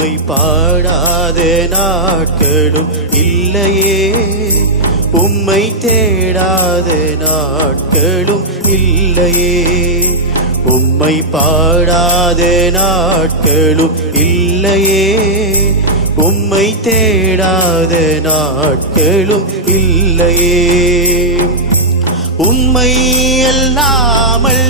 உம்மை பாடாத நாட்களும் இல்லையே, உம்மை தேடாத நாட்களும் இல்லையே. உம்மை பாடாத நாட்களும் இல்லையே, உம்மை தேடாத நாட்களும் இல்லையே. உம்மை அல்லாமல்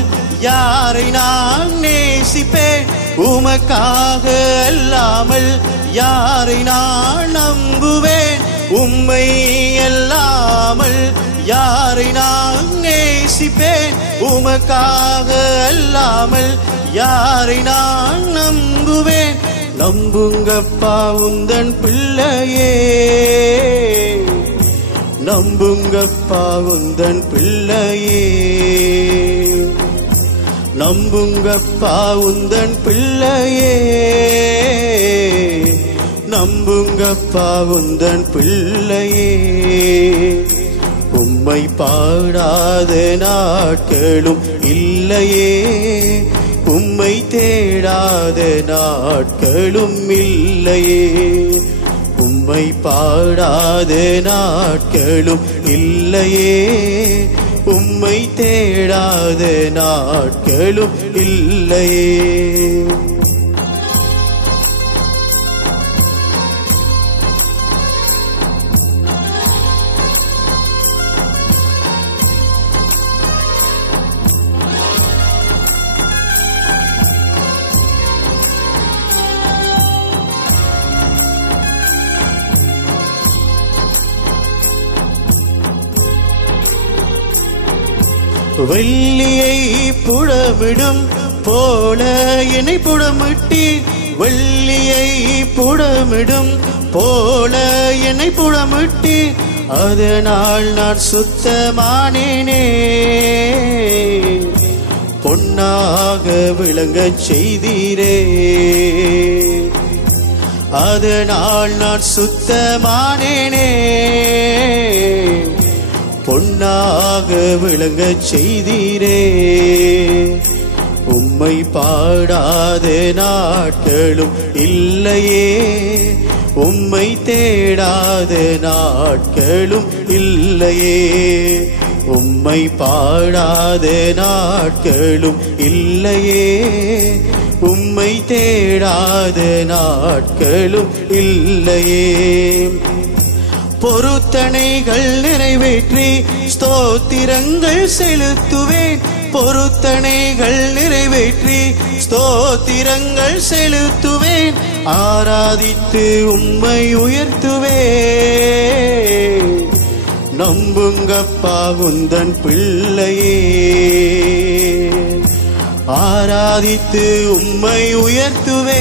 யாரை நான் நேசிப்பேன், உமக்காக அல்லாமல் யாரை நான் நம்புவேன். உம்மை அல்லாமல் யாரை நான் நேசிப்பேன், உமக்காக அல்லாமல் யாரை நான் நம்புவேன். நம்புங்கப்பா உந்தன் பிள்ளையே, நம்புங்கப்பா உந்தன் பிள்ளையே, நம்புங்கப்பா உந்தன் பிள்ளையே, நம்புங்கப்பா உந்தன் பிள்ளையே. உம்மை பாடாத நாட்களும் இல்லையே, உம்மை தேடாத நாட்களும் இல்லையே. உம்மை பாடாத நாட்களும் இல்லையே, உம்மை தேடாத நாட்களும் இல்லையே. வெள்ளியை புடமிடும் போல என்னை புடமிட்டி, வெள்ளியை புடமிடும் போல என்னை புடமிட்டி, அதனால் நான் சுத்தமானேனே. பொன்னாக விளங்கச் செய்தீரே, அதனால் நான் சுத்தமானேனே. பொன்னாக விளங்கச் செய்தீரே. உம்மை பாடாத நாட்களும் இல்லையே, உம்மை தேடாத நாட்களும் இல்லையே. உம்மை பாடாத நாட்களும் இல்லையே, உம்மை தேடாத நாட்களும் இல்லையே. பொருத்தனைகள் நிறைவேற்றி ஸ்தோத்திரங்கள் செலுத்துவேன், பொருத்தனைகள் நிறைவேற்றி ஸ்தோத்திரங்கள் செலுத்துவேன். ஆராதித்து உம்மை உயர்த்துவேன். நம்புங்கப்பா உந்தன் பிள்ளையே, ஆராதித்து உம்மை உயர்த்துவேன்.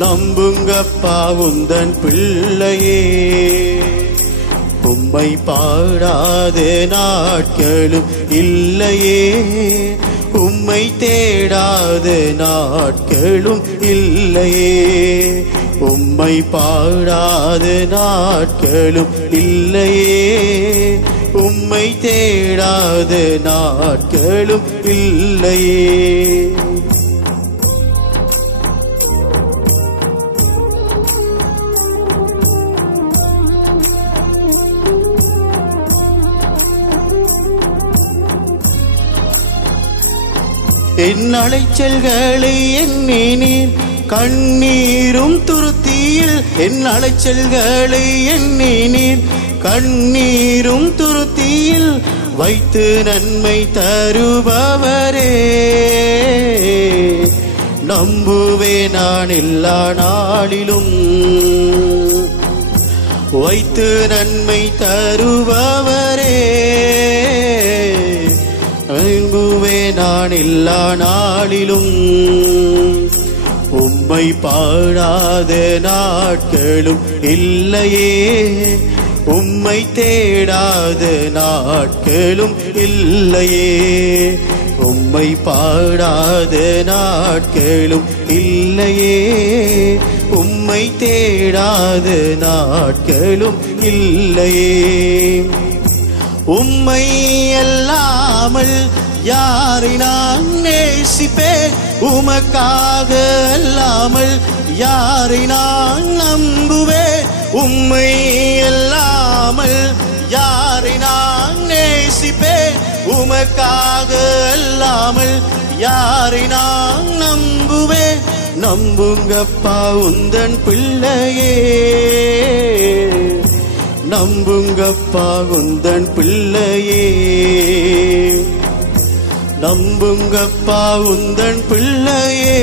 நம்புங்கப்பா உந்தன் பிள்ளையே. உம்மை பாடாத நாட்களும் இல்லையே, உம்மை தேடாத நாட்களும் இல்லையே. உம்மை பாடாத நாட்களும் இல்லையே, உம்மை தேடாத நாட்களும் இல்லையே. என் அலைச்சல்களை எண்ணினீர் கண்ணீரும் துருத்தியில், என் அலைச்சல்களை எண்ணினீர் கண்ணீரும் துருத்தியில், வைத்து நன்மை தருபவரே. நம்புவே நான் எல்லா நாளிலும், வைத்து நன்மை தருபவரே. நம்புவே நான் எல்லா நாளிலும். உம்மை பாடாத நாட்களும் இல்லையே, உம்மை தேடாத நாட்களும் இல்லையே. உம்மை பாடாத நாட்களும் இல்லையே, உம்மை தேடாத நாட்களும் இல்லையே. உம்மை அல்லாமல் யாரை நான் நேசிப்பேன், உமக்காக அல்லாமல் யாரை நான் நம்புவேன்? உம்மை அல்லாமல் யாரை நான் நேசிப்பேன்? உமக்காக அல்லாமல் யாரை நான் நம்புவேன்? நம்புங்கப்பா உந்தன் பிள்ளையே, நம்புங்கப்பா உந்தன் பிள்ளையே, நம்புங்கப்பா உந்தன் பிள்ளையே,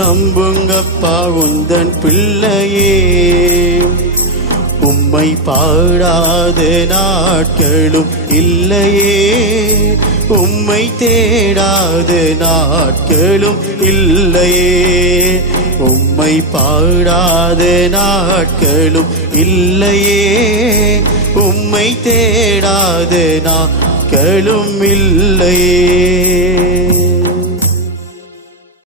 நம்புங்கப்பா உந்தன் பிள்ளையே. உம்மை பாடாத நாட்களும் இல்லையே, உம்மை தேடாத நாட்களும் இல்லையே, உம்மை பாடாத நாட்களும் இல்லையே, உம்மை தேடாத நாட்களும் இல்லையே.